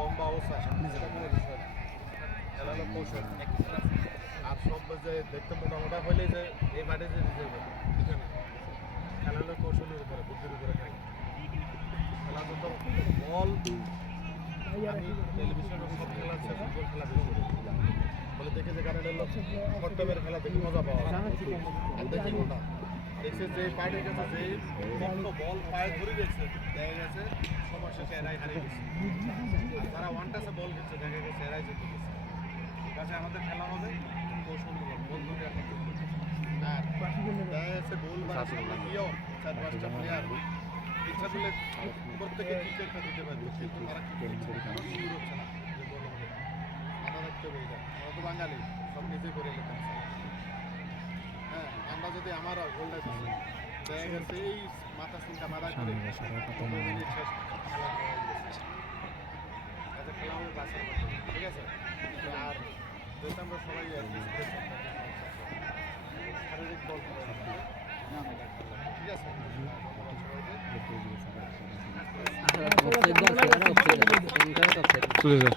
লম্বা অবস্থা সেটা কোনো বিষয় না খেলা হলো কৌশল। আর সব যে দেখতে মোটা মোটা হইলে যে এই মাঠে যে না? খেলা হলো কৌশলের উপরে বুদ্ধির উপরে খেলা। খেলা তো বল আমি টেলিভিশনে সব খেলা আছে ফুটবল খেলা দেখি। বলে দেখে যে কারণে হলো কট্টমের খেলা দেখি মজা পাওয়া। আর দেখি কোনটা দেখছে যে পার্টির কাছে যে বল পায়ে ধরে গেছে দেখা গেছে। এরাই হারিয়ে গেছে। আর যারা ওয়ান টাচে বল খেলছে দেখা গেছে এরাই জিতে গেছে। ঠিক আছে আমাদের খেলা হবে। কৌশল বল ধরে আর দেখা গেছে গোল বা সামনে গিয়েও চার পাঁচটা প্লেয়ার ইচ্ছা করলে প্রত্যেকে দিতে পারবে কিন্তু তারা কি করছে কারণ সুর হচ্ছে না। যে গোল হবে মাথা রাখতে হবে এটা আমরা তো বাঙালি সব নিজে করে নিতে হ্যাঁ আমরা যদি আমার গোলটা ঠিক আছে আর যেহেতু আমরা সবাই শারীরিক বল ঠিক আছে চলে যা।